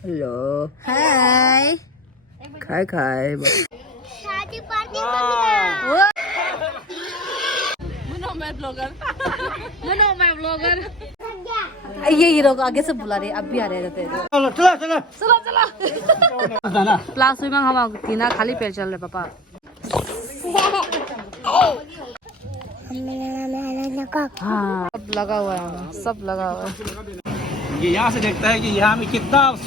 Hello hi खाए खाए शादी पार्टी करना। मनो मैं ब्लॉगर ये हीरो को आगे से बुला रहे अब भी आ रहे रहते हैं। चलो क्लास में हम तीना खाली पैर चल रहे पापा। हाँ सब लगा हुआ है, सब लगा हुआ है। ये यहाँ से देखता है कि यहाँ में कितना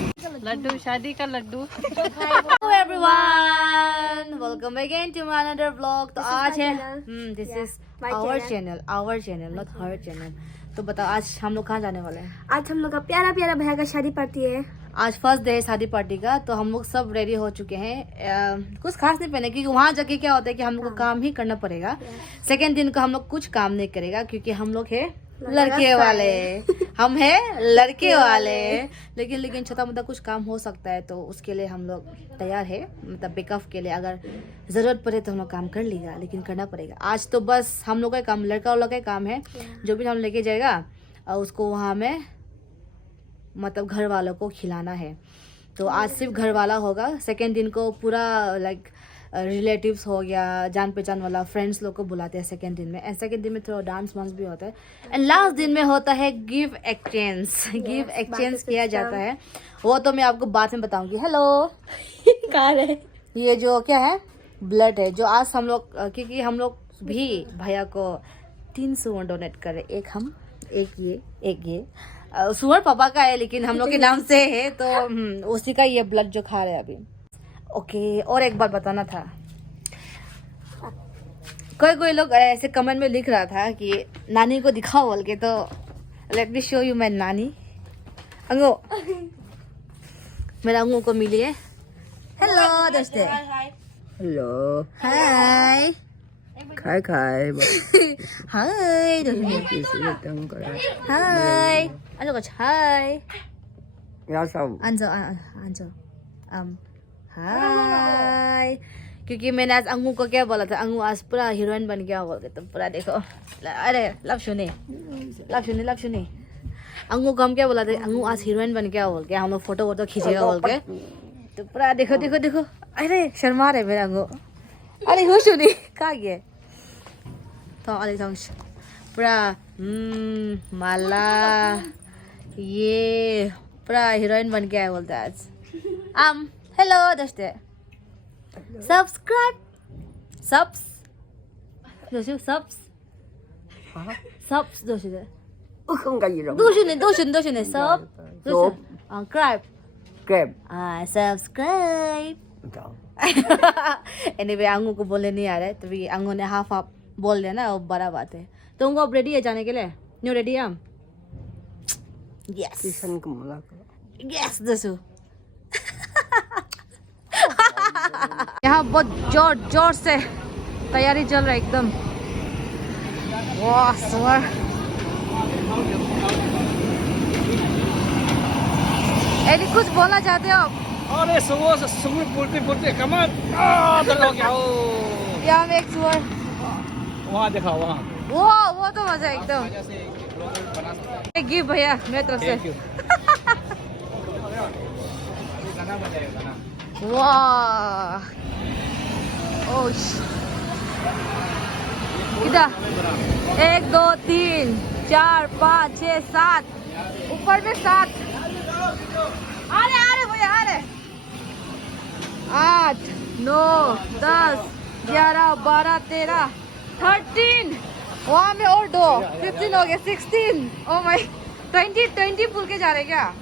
लड्डू शादी का Laddu. Hello everyone, welcome again to my another vlog। तो आज है this is our channel not her channel। तो बताओ आज हम लोग कहाँ जाने वाले हैं? आज हम लोग का प्यारा प्यारा भैया का शादी पार्टी है। आज फर्स्ट डे है शादी पार्टी का, तो हम लोग सब रेडी हो चुके हैं। कुछ खास नहीं पहने क्योंकि वहाँ जाके क्या होता है कि हम लोग को काम ही करना पड़ेगा। सेकेंड दिन को हम लोग कुछ काम नहीं करेगा क्योंकि हम लोग है लड़के वाले, हम है लड़के वाले। लेकिन छोटा मोटा कुछ काम हो सकता है तो उसके लिए हम लोग तैयार है, मतलब बैकअप के लिए अगर जरूरत पड़े तो हम लोग काम कर लेगा, लेकिन करना पड़ेगा। आज तो बस हम लोग का काम, लड़का वाला का काम है। जो भी हम लेके जाएगा और उसको वहाँ में मतलब घर वालों को खिलाना है। तो आज सिर्फ घर वाला होगा। सेकेंड दिन को पूरा लाइक रिलेटिव्स हो गया, जान पहचान वाला फ्रेंड्स लोग को बुलाते हैं सेकेंड दिन में। एंड सेकेंड दिन में थोड़ा डांस वांस भी होता है। एंड लास्ट दिन में होता है गिव एक्सचेंज किया जाता है। वो तो मैं आपको बाद में बताऊंगी। हेलो कहाँ है? ये जो क्या है ब्लड है जो आज हम लोग, क्योंकि हम लोग भी भैया को 3 सुवर्ण डोनेट कर रहे। एक हम एक ये सुवर्ण पापा का है लेकिन हम लोग के नाम से है, तो उसी का ये ब्लड जो खा रहे हैं अभी। ओके और एक बात बताना था, कोई लोग ऐसे कमेंट में लिख रहा था कि नानी को दिखाओ बोल के, तो let me show you my नानी। अंगो मेरा अंगो को मिली है। हेलो दोस्ते। हेलो हाय खाए खाए हाय हाय ano ka हाय यहाँ सब अंजो हाय। क्योंकि मैंने आज अंगू को क्या बोला था, अंगू आज पूरा हीरोइन बन गया बोल के, तो पूरा देखो। अरे लव सुनी अंगू को हम क्या बोला था, अंगू आज हीरोइन बन गया बोल के, हम लोग फोटो वोटो खींचेगा बोल के। तो पूरा देखो अरे शर्मा रहे मेरा अंगू। अरे हो सुनी कहाँ गए तो अरे पूरा माला ये पूरा हीरोइन बन गया है बोलते आज। हेलो दोस्ते सब्सक्राइब subs दोस्ते không cái gì đâu दोस्ते subscribe kèm subscribe। एनीवे अंगू को बोलने नहीं आ रहा है, तो भी अंगू ने हाफ बोल दिया ना, वो बड़ा बात है। तो उनको अब रेडी है जाने के लिए? न्यू रेडी है हम? यस दसू। यहाँ बहुत जोर से तैयारी चल रहा है एकदम। वाह सुअर एडी कुछ बोलना चाहते हो आप? अरे सुबह बोलते कमर यहाँ में एक सुअर, वहाँ देखा वहाँ वो तो मजा है एकदम। एक गिफ्ट भैया मेरी तरफ से। वाह इधर 1 2 3 4 5 6 7 ऊपर में 7 अरे भैया अरे 8 9 10 11 12 13 13 वहाँ में और 2 15 हो गया 16। ओ माय 20 भूल के जा रहे क्या?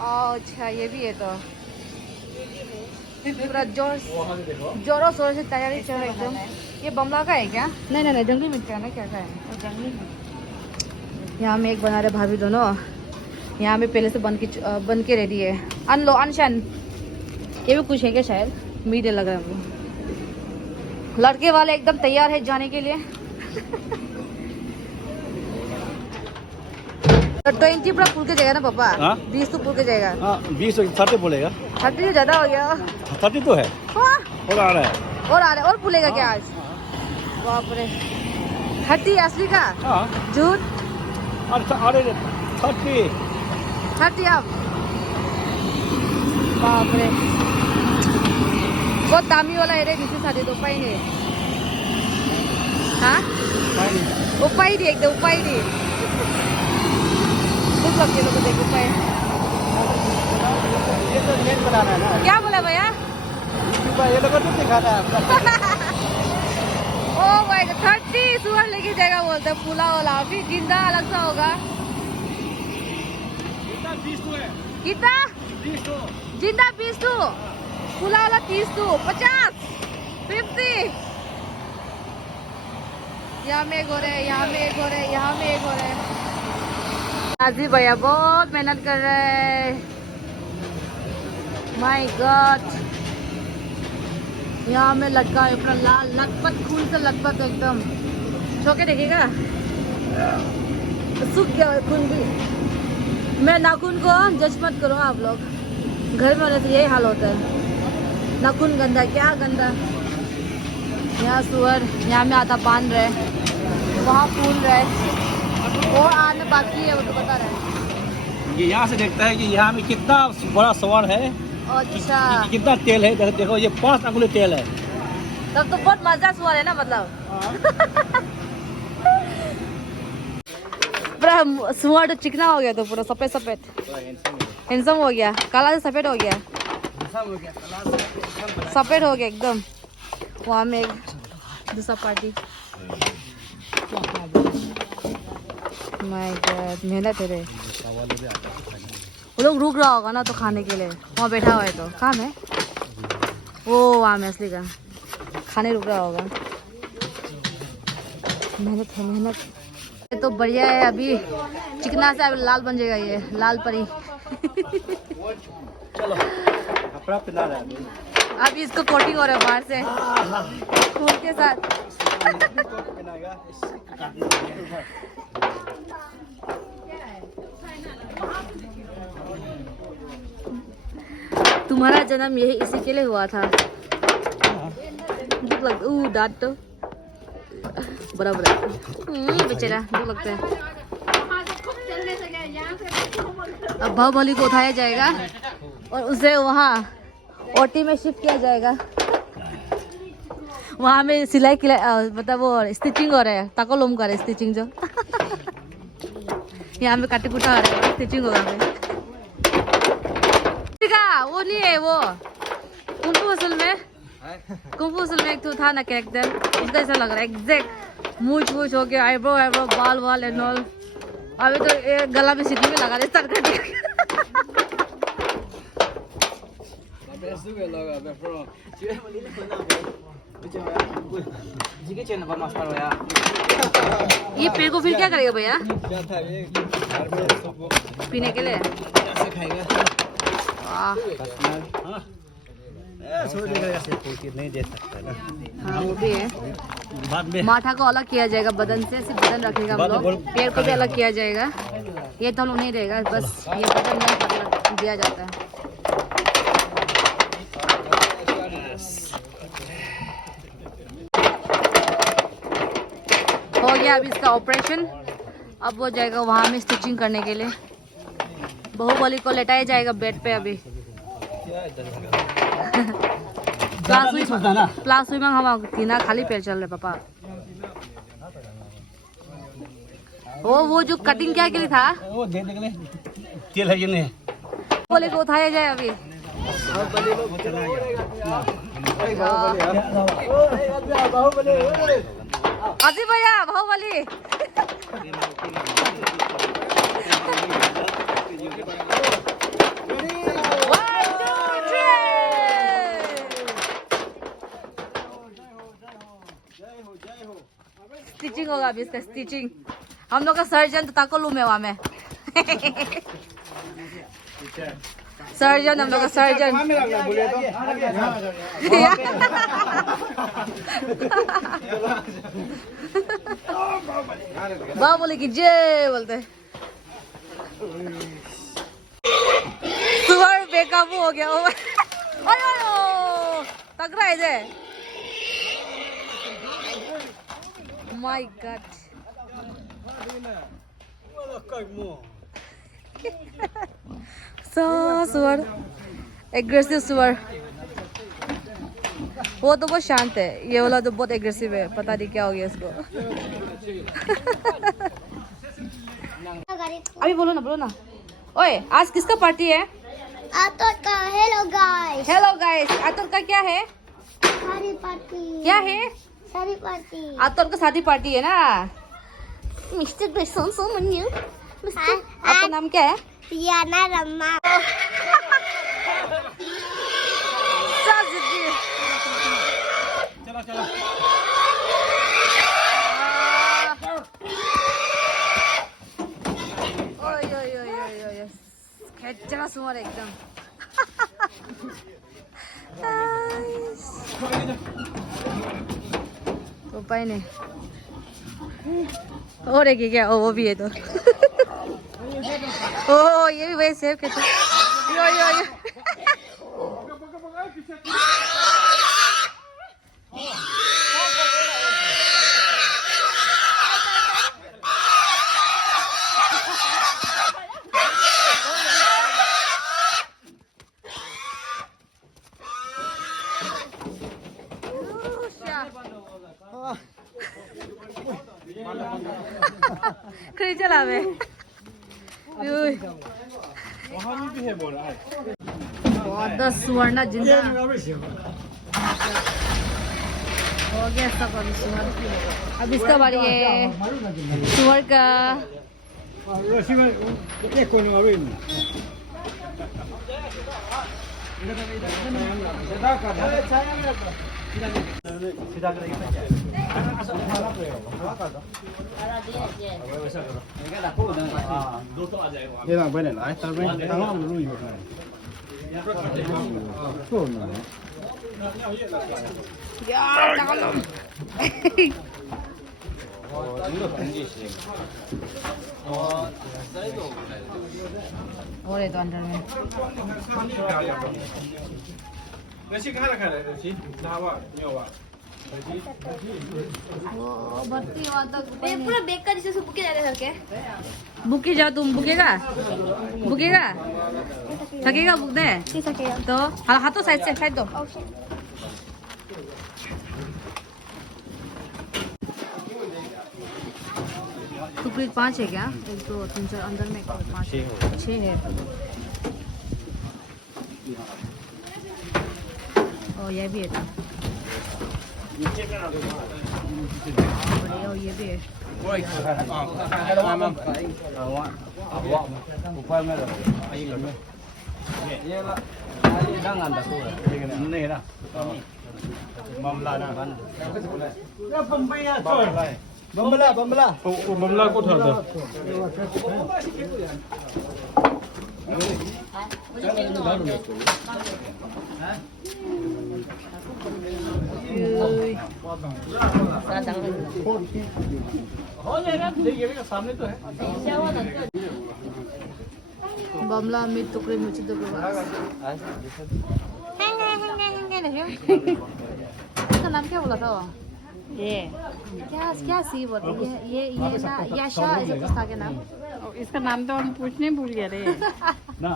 अच्छा ये भी है। तो पूरा जोरों शोरों से तैयारी चल रही है एकदम। ये बमला का है क्या? नहीं जंगली मिर्चा है ना, क्या है? यहाँ में एक बना रहे भाभी दोनों, यहाँ में पहले से बन के रेडी है। अनशन ये भी कुछ है क्या शायद, मीडिया लग रहा है वो। लड़के वाले एकदम तैयार है जाने के लिए। 20 पूरा फुल के जाएगा ना पापा? 20 तो फुल के जाएगा। 20 30 बोलेगा। 30 तो ज्यादा हो गया। 30 तो है। हाँ? और आ रहा है और फूलेगा क्या आज? बाप रे 30 असली का? झूठ? अरे 30 30 अब बाप रे बहुत दामी वाला है रे किसी साथी तो उपाय नहीं हाँ उपाय नहीं एकदम उपाय नहीं कुछ लोग ये लोग को देखो उपाय ये तो मेन बनाना है ना। क्या बोला भैया ये लोग तो दिखाना है आपका। ओ भाई 30 सुअर लेके जाएगा बोलते हैं पुला वाला फिर जिंदा अलग सा होगा कितना जिंदा 20 टू पुला वाला 30 टू 50 50 यहाँ में एक हो रहे यहाँ में एक हो रहे यहाँ में एक हो रहे राजी भैया बहुत मेहनत कर रहे हैं माय गॉड यहाँ में लटका है अपना लाल लटपट खून से लटपट एकदम छोके देखिएगा सूख गया है खून भी मैं नाखून को जज मत करो आप लोग घर में रहने से यही हाल होता है नाखून गंदा क्या गंदा यहाँ सुअर यहाँ में आधा बांध रहे वहाँ फूल रहे और आने बाकी है वो तो बता रहे ये यहाँ से देखता है कि यहाँ में कितना बड़ा सवार है अच्छा कितना तेल है देखो ये 5 अंगुली तेल है तब तो बहुत मजा सुअर है ना मतलब पूरा सुअर तो चिकना हो गया तो पूरा सफेद सफेद हैंडसम हो गया काला से सफेद हो गया सफेद हो गया एकदम वहाँ में एक दूसरा पार्टी माय गॉड मेहनत है रे वो लोग रुक रहा होगा ना तो खाने के लिए वहाँ बैठा हुआ है तो काम है वो वहाँ में असली का खाने रुक रहा होगा मेहनत है मेहनत ये तो बढ़िया है अभी चिकना से अभी लाल बन जाएगा ये लाल परी चलो कपड़ा पहना रहा है अभी इसको कोटिंग हो रहा है बाहर से खून के साथ तुम्हारा जन्म यही इसी के लिए हुआ था दुख लगता डांट तो बड़ा बड़ा बेचारा दुख लगता है अब बाहुबली को उठाया जाएगा और उसे वहाँ ओटी में शिफ्ट किया जाएगा वहाँ में सिलाई मतलब वो स्टिचिंग हो रहा है ताको लोम कर रहे स्टिचिंग जो यहाँ में काटे कुटा हो रहा है स्टिचिंग होगा में वो नहीं है वो कुंफू असल में एक तो था ना कैरेक्टर उसका ऐसा लग रहा है एग्जैक्ट मूछ वूछ हो गया आईब्रो बाल वाल एंड ऑल अभी तो गला में सीटी में लगा रहे स्टार्ट कर दिया ये पेड़ को फिर क्या करेगा भैया पीने के लिए नहीं दे सकता ना हाँ वो भी है बाद में माथा को अलग किया जाएगा बदन से सिर्फ बदन रखेगा हम लोग पेड़ को भी अलग किया जाएगा ये तो लोग नहीं रहेगा बस ये बदन में दिया जाता है हो गया अभी इसका ऑपरेशन अब वो जाएगा वहाँ में स्टिचिंग करने के लिए बाहुबली को लेटाया जाएगा बेड पे अभी प्लास में हम तीना खाली पैर चल रहे पापा वो जो कटिंग क्या के लिए था वो दे देंगे तेल है ये नहीं बोले को उठाया जाए अभी अजी भैया बाहुबली स्टिचिंग होगा अभी इसका स्टिचिंग हम लोग का सर्जन तो ताको लूम है वहाँ में सर्जन हम लोग का सर्जन बाहुबली की जय बोलते सुअर बेकाबू हो गया तगड़ा है जे माय गॉड सुअर एग्रेसिव सुअर। वो तो बहुत शांत है, ये वाला तो बहुत एग्रेसिव है, पता नहीं क्या हो गया इसको। अभी बोलो ना। ओए आज किसका पार्टी है? आतोर का हेलो गाइस। हेलो गाइस, आतोर का क्या है? शादी पार्टी। क्या है? शादी पार्टी। आतोर का शादी पार्टी है ना। मिस्टर ग्रेसन सो मन्यू। मिस्टर आपका नाम क्या है? पियाना रम्मा। चलो ओय खेचरा सुअर एकदम। तो पाई नहीं और एक क्या? ओ वो भी है तो। ओ ये भी वही सेव खेचा। यो खड़ी चला वे। सुवर्ण जिंदा हो गया सब। अभी सुअर, अब इसका बारी है सुअर का। ये ना बने ना ऐसा बने तमाम रूई होता है यार डालो। और ये तो अंदर में पूरा बेक का जिसे बुके जाने करके। बुके जाओ तुम। बुकेगा थकेगा बुक दे तो हाथों साइड से साइड दो। टुकड़ी 5 है क्या? 1 2 3 4 अंदर में 5 6 है। ओ ये भी है तो बढ़िया। और ये भी है। ऊपर में ये ला ये डांग अंदर को नहीं ना मामला ना बम्बला बम्बला को था सामने तो है बमला मिर्च टुकड़े मिर्ची टुकड़े। इसका नाम क्या बोला था? ये क्या सी बोलते हैं? ये ना याशा ऐसा कुछ था क्या नाम? इसका नाम तो हम पूछने भूल गए रे ना।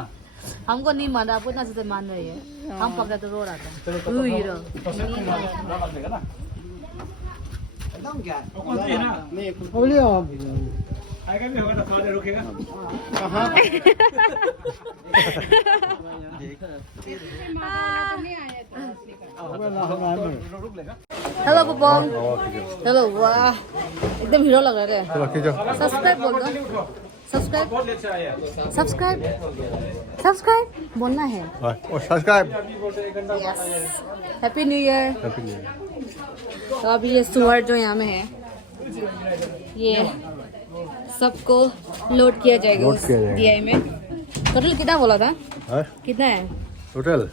हमको नहीं मान रहा, आपको इतना से मान रही है। हम पकड़ा तो रो रहा था। आएगा भी होगा तो सारे रुकेगा। हेलो पपम। हेलो वाह एकदम हीरो लग रहा है। सब्सक्राइब बोल दो। सब्सक्राइब बोलना है। सब्सक्राइब। Happy new year. तो अभी ये सुअर जो यहाँ में है ये सबको लोड किया जाएगा उस DI में। टोटल कितना बोला था? कितना है टोटल?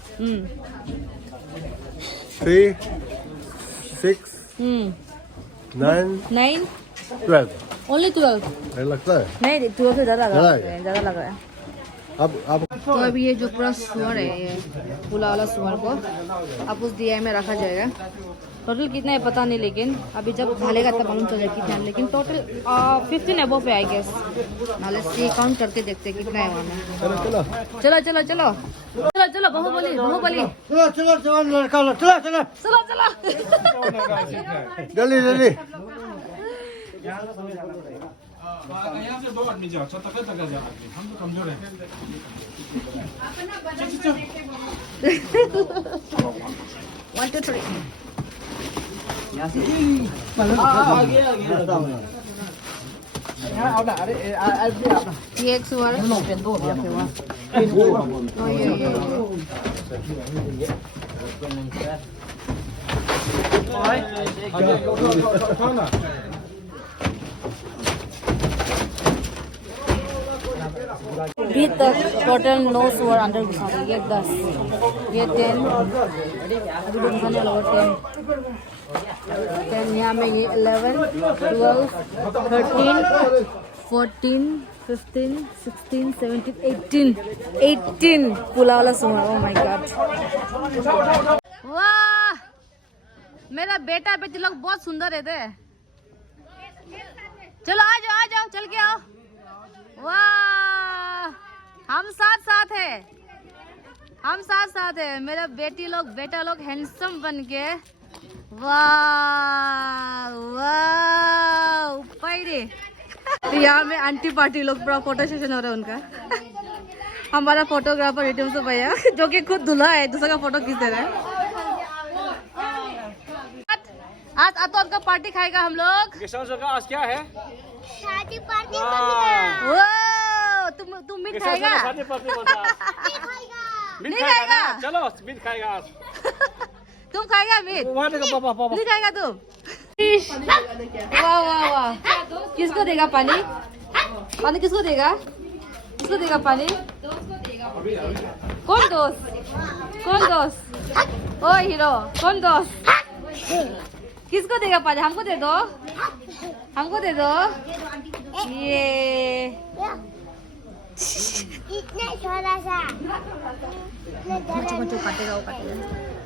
3 6 9 12। ओनली 12 लगता है नहीं 12 से ज़्यादा लग रहा है। अब तो अभी ये जो पूरा सुअर है, ये फूला वाला सुअर को अब उस दिया में रखा जाएगा। टोटल कितना है पता नहीं, लेकिन अभी जब ढालेगा तब मालूम चल जाएगा कितना है। लेकिन टोटल 15 अबव है आई गेस। नाले काउंट करके देखते हैं कितना है वहाँ में। चलो चलो चलो चलो चलो बाहुबली बाहुबली चलो चलो चलो लड़का चलो चलो चलो चलो। जल्दी जल्दी। यहाँ से 2 आदमी जाओ, तक जाओ, हम तो कमजोर हैं। 1 2 3 ये एक सुअर है। अभी तक टोटल 9 सुअर अंदर घुसा दिए। ये 10, ये 10, अभी तो घुसाने वाला 10, यहाँ में ये 11, 12, 13, 14, 15, 16, 17, 18 पुला वाला सुअर। ओह माय गॉड, वाह मेरा बेटा बेटी लोग बहुत सुंदर रहते हैं। चलो आ जाओ चल के आओ। वाह हम साथ है, हम साथ है। मेरा बेटी लोग बेटा लोग हैंडसम बन के। वाह वाह ऊपर। तो यहाँ में आंटी पार्टी लोग पूरा फोटो सेशन हो रहा है उनका। हमारा फोटोग्राफर रिटम से भैया जो कि खुद दूल्हा है, दूसरा का फोटो खींच दे रहा है। आज आतो का पार्टी खाएगा हम लोग। आज क्या है? शादी पार्टी तुम मीट खाएगा? मीट खाएगा? चलो मीट खाएगा आज। तुम खाएगा मीट? नहीं खाएगा तुम? वाह वाह वाह। किसको देगा पानी? पानी किसको देगा? किसको देगा पानी? कौन दोस्त? कौन दोस्त? ओ हीरो कौन दोस्त? किसको देगा पानी? हमको दे दो, हमको दे दो। ये इतना छोटा सा काटेगा वो काटेगा।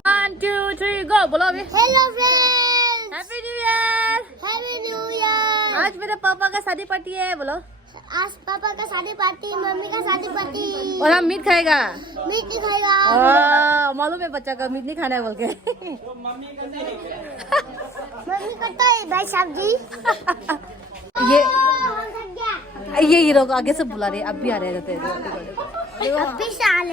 1 2 3 गो बोलो अभी। Hello friends, happy new year. Happy new year. आज मेरे पापा का शादी पार्टी है बोलो। आज पापा का शादी पार्टी, मम्मी का शादी पार्टी। और हम मीट खाएगा। मीट नहीं खाएगा। मालूम है बच्चा का मीट नहीं खाना है बोल के। मम्मी का तो भाई सब्जी। ये हीरो को आगे से बुला रहे, अब भी आ रहे रहते हैं। अभी साल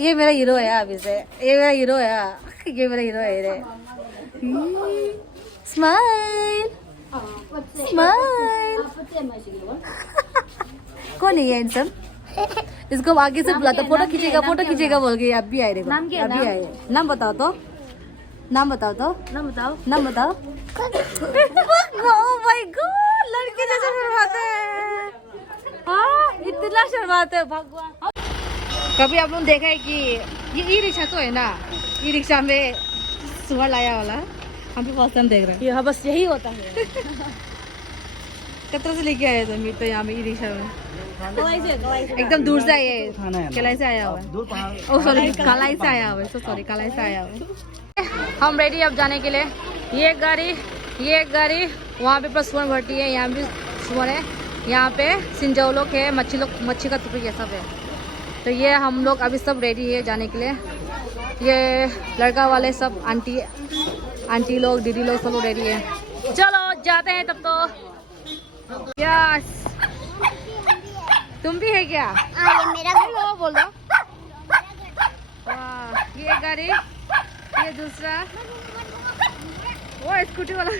ये मेरा हीरो है अभी से। ये मेरा हीरो है, ये मेरा हीरो है रे। Smile smile. कौन है ये इंसान? इसको आगे से बुलाता, फोटो खींचेगा फोटो खींचेगा बोल के। अब भी आए रे, नाम क्या? अभी आए। नाम बताओ तो, नाम बताओ तो, नाम बताओ, नाम बताओ। ओह माय गॉड, लड़के जैसे शर्माते हैं। हाँ इतना शर्माते हैं भगवान। कभी आप लोग देखा है कि ये ई रिक्शा तो है ना, ई रिक्शा में सुअर लाया वाला हम भी बहुत टाइम देख रहे हैं। हाँ बस यही होता है। कतरा से लेके आए थे मीट तो यहाँ में ई रिक्शा में। एकदम दूर से आया है, कलाई से आया हुआ है। ओह सॉरी कलाई से आया हुआ है, सॉरी कलाई से आया हुआ है। हम रेडी अब जाने के लिए। ये एक गाड़ी वहाँ पे बस सुअर भर्ती है, यहाँ भी सुअर है। यहाँ पे सिंजाऊ लोग है, मच्छी का टुकड़ी ये सब है। तो ये हम लोग अभी सब रेडी है जाने के लिए। ये लड़का वाले सब आंटी लोग दीदी लोग सब लोग रेडी है। चलो जाते हैं तब तो। यस तुम भी है क्या? ये मेरा हेलो बोल दो। वाह ये गाड़ी, ये दूसरा वो स्कूटी वाला।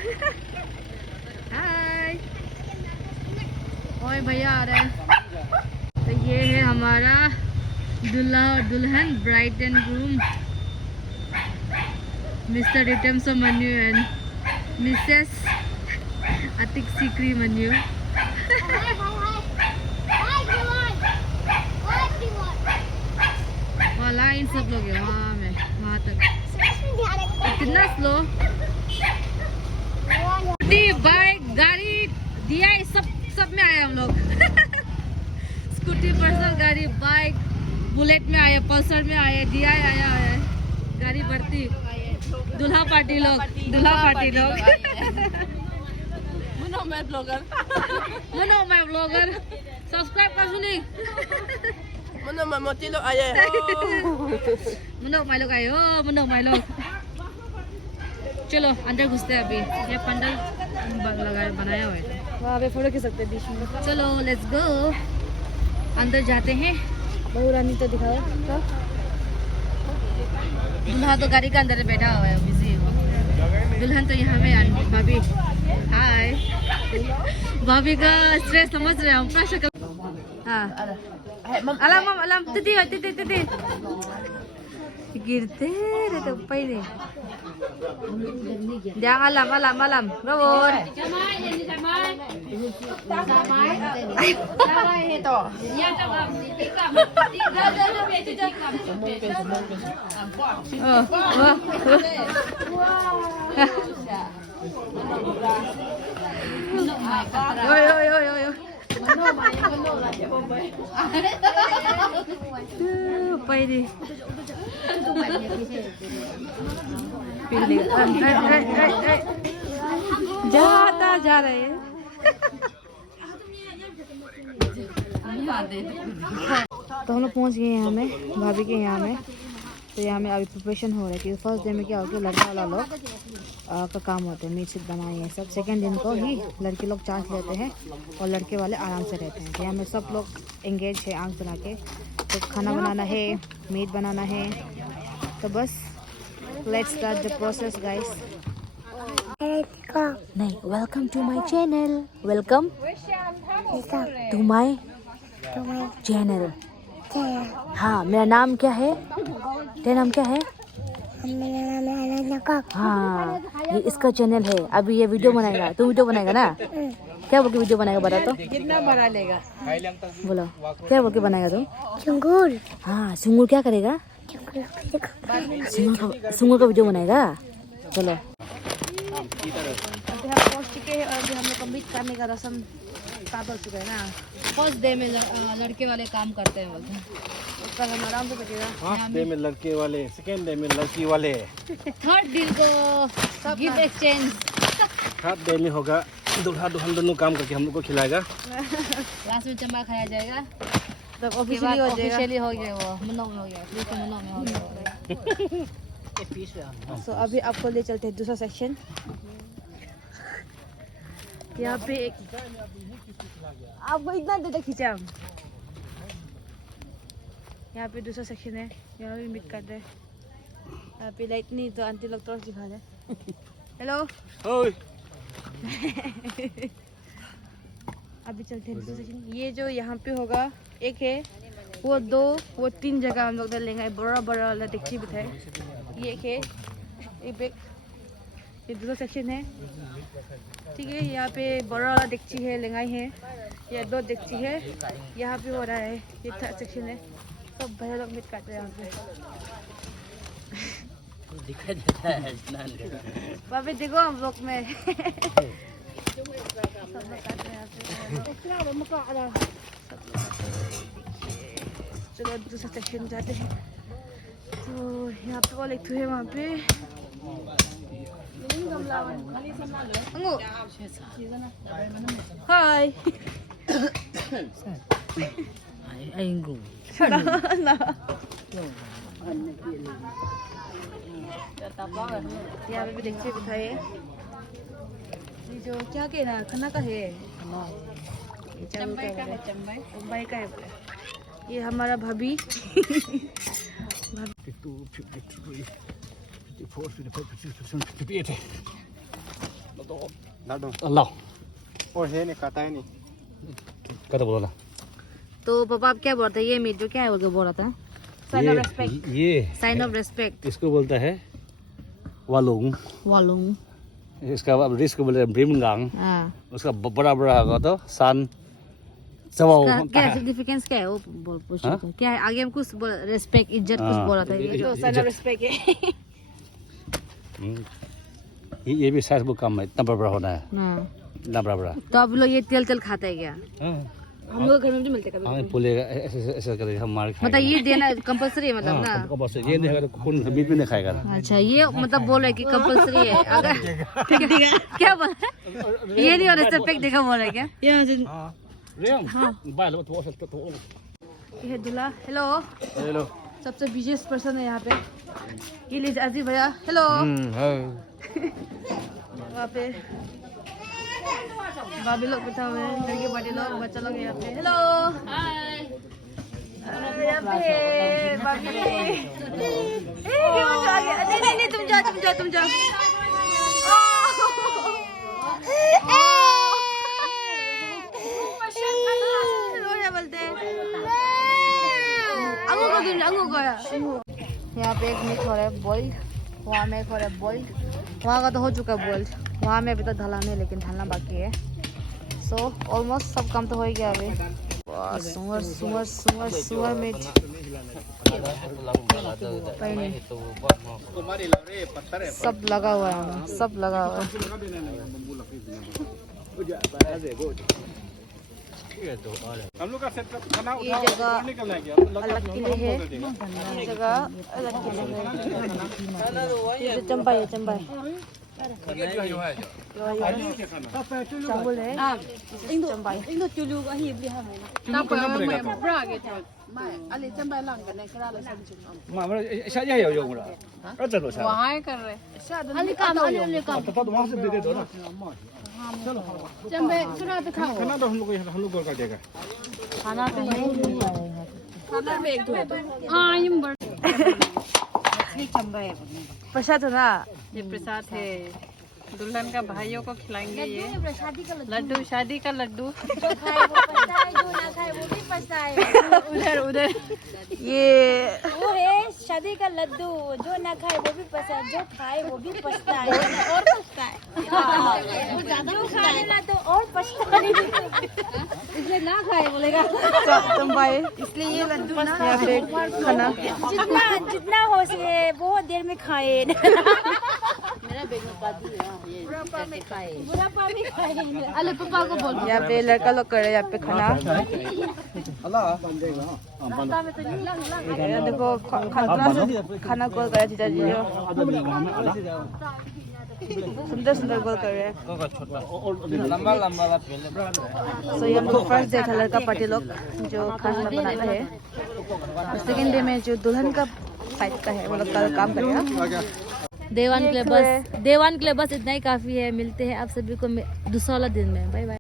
हाय ओए भैया आ रहे हैं। तो ये है हमारा दूल्हा और दुल्हन, ब्राइड एंड ग्रूम, मिस्टर रिटम्स मन्यू एंड मिसेस अतिक सिकरी मन्यू। वहाँ लाइन सब लोग है वहाँ में, वहाँ तक। कितना स्लो। बाइक गाड़ी दिया सब में आए हम लोग। स्कूटी, पर्सनल गाड़ी, बाइक, बुलेट में आए, पल्सर में आए, DI आया है, गाड़ी बढ़ती, दूल्हा पार्टी लोग, मनो मैं ब्लॉगर सब्सक्राइब कर सुनी, मनो मैं मोती लोग आए मनोक माई लोग आए हो, मनोक माई लोग। चलो अंदर घुसते हैं अभी, ये पंडल बनाया हुआ है, वहाँ पे फोटो खींच सकते हैं बीच में। चलो लेट्स गो, अंदर जाते हैं। बहू रानी तो दिखाओ तो। दूल्हा तो गाड़ी के अंदर बैठा हुआ है, बिजी है। दुल्हन तो यहाँ में, भाभी हाय, भाभी का स्ट्रेस समझ रहे हम, अपना शक्ल। हाँ alam titi गिरते रहते ऊपर ही jangan alam Rawon yo Apa ini? जाता जा रहे हैं। तो हम लोग पहुँच गए यहाँ में, भाभी के यहाँ में। तो यहाँ में अभी प्रिपरेशन हो रहा है कि फर्स्ट डे में क्या होता है, लड़का वाला लोग का काम होता है, मीट शीट बनाए ये सब। सेकेंड दिन को ही लड़के लोग चांस लेते हैं और लड़के वाले आराम से रहते हैं। तो यहाँ में सब लोग एंगेज है आंख बना के। तो खाना बनाना है, मीट बनाना है। तो बस let's start the process guys. नहीं, welcome to my channel, welcome to my channel. हाँ, मेरा नाम क्या है? तेरा नाम क्या है? हाँ, ये इसका चैनल है। अभी ये वीडियो बनाएगा, तू वीडियो बनाएगा ना? क्या बोल के वीडियो बनाएगा बता तो? कितना बना लेगा? बोलो, क्या बोल के बनाएगा तू? चुंगुर। हाँ, सुंगुर क्या करेगा? सुंगुर का वीडियो बनाएगा। चलो, अभी हम पहुंच चुके हैं और अभी हम लोग कंप्लीट करने का रस्म स्टार्ट हो चुका है ना। फर्स्ट डे में लड़के वाले काम करते हैं बोलते हैं, उसका हम आराम से बचेगा। फर्स्ट डे में लड़के वाले, सेकेंड डे में लड़की वाले, थर्ड दिन को गिफ्ट एक्सचेंज, थर्ड डे में होगा दूल्हा दुल्हन दोनों काम करके हम लोग को खिलाएगा। लास्ट में चम्मा खाया जाएगा। तब ऑफिशियली हो गया, वो मनों में हो गया, मनों में हो गया। तो अभी आपको ले चलते हैं दूसरा सेक्शन। यहाँ पे एक आपको इतना देर तक खींचा हम। यहाँ पे दूसरा सेक्शन है, यहाँ भी मीट काट रहे हैं। यहाँ पे लाइट नहीं तो आंटी लोग टॉर्च दिखा रहे। हेलो, अभी चलते हैं दूसरा सेक्शन। ये जो यहाँ पे होगा, एक है वो, दो वो, तीन जगह हम लोग डालेंगे। बड़ा बड़ा वाला डेक्ची भी है। ये एक है, एक बैग, ये दूसरा सेक्शन है। ठीक है, यहाँ पे बड़ा वाला डेक्ची है, लेंगाई है। ये दो डेक्ची है, यहाँ पे हो रहा है। ये थर्ड सेक्शन है। सब भैया लोग मीट काट रहे हैं यहाँ पे। दिखाई देता है वहाँ पे देखो हम लोग में सब लोग काट रहे हैं यहाँ पे। चलो दूसरा सेक्शन जाते हैं। तो यहाँ पे और एक है, वहाँ पे हाय यहाँ पे भी देखिए बिठाए। ये जो क्या कहना है, खाना का है, चम्बई का है बोले। ये हमारा भाभी। अल्लाह और है नहीं, काटा है नहीं। क्या तो बोला? तो पापा आप क्या बोलते हैं? ये मीट जो क्या है बोल के बोल रहा था? Sign of respect. ये साइन ऑफ रेस्पेक्ट इसको बोलता है वालुंग। वालुंग। इसका रिस्क बोलते हैं ब्रिमगांग। हाँ, उसका बड़ा बड़ा होगा तो सान चवाओ। क्या सिग्निफिकेंस क्या है वो बोल पूछ रहे थे। क्या है आगे हम कुछ रेस्पेक्ट, इज्जत कुछ बोल रहा था। ये तो साइन ऑफ रेस्पेक्ट है। ये भी साइज बहुत कम है, इतना बड़ा बड़ा होना है, हाँ, इतना बड़ा बड़ा। तो आप लोग ये तेल तेल खाते हैं क्या? हम लोग घर में भी मिलते कभी हमें बोलेगा ऐसे ऐसा करेगा हम मार खाएगा। मतलब ये देना कंपलसरी है मतलब ना। हाँ, बस ये नहीं खाएगा तो कौन बीच में नहीं खाएगा। अच्छा ये मतलब बोल रहे कि कंपलसरी है अगर ठीक है क्या बोल रहे ये नहीं होने से पेक देखा बोल रहे क्या हाँ रेम बाय लो तो ये दूल्हा हेलो हेलो सबसे बिजीएस्ट पर्सन है यहाँ पे ये लीजिए अजीब भैया हेलो वहाँ पे भाभी लोग बैठा हुए हैं लड़के बड़े लोग बच्चा लोग यहाँ पे हेलो यहाँ पे भाभी नहीं तुम जाओ क्या बोलते हैं यहाँ पे एक मिक्स हो रहा है बॉइल्ड वहाँ में एक हो रहा है बॉइल्ड वहाँ का तो हो चुका है बॉइल्ड वहाँ में अभी तक ढलाना है लेकिन ढलना बाकी है सो ऑलमोस्ट सब काम तो हो ही गया अभी वाह सुअर मीट सब लगा हुआ है सब लगा हुआ है हम लोग का सेट खाना ये उठा जगह निकलना है क्या अलग के लिए है ये जगह अलग के लिए है ये जो चंपा है चंबल है चंबा ऐसा क्या है यो मुरा अच्छा लो सर वहाँ कर रहे तो वहाँ से दे दे दो ना खाना तो हम लोग गोल कर देगा खाना तो नहीं खाना में एक हाँ ये प्रसाद है ना ये प्रसाद है दुल्हन का भाइयों को खिलाएंगे ये लड्डू शादी का लड्डू जो खाए वो पछताए जो ना खाए वो भी पछताए उधर उधर ये वो है शादी का लड्डू जो ना खाए वो भी पछताए जो खाए वो भी पछताए और पछताए जो खाए ना तो और पछताए इसलिए ना खाए बोलेगा चंबा है इसलिए ये लड्डू ना यहाँ पे खाना जितना हो सके बहुत देर में खाए बुढ़ापा में खाए अरे पापा को बोल यहाँ पे लड़का लोग कर रहे हैं यहाँ पे खाना ये देखो खाना गोल कर जीजा जी जो सुंदर सुंदर गोल कर रहे हैं लंबा लंबा सो ये हम लोग फर्स्ट डे था लड़का पार्टी लोग जो खाना बनाता है सेकेंड डे में जो दुल्हन का साइड का है वो लोग कल काम करेगा देवान के लिए बस इतना ही काफी है मिलते हैं आप सभी को दूसरा वाला दिन में बाय बाय।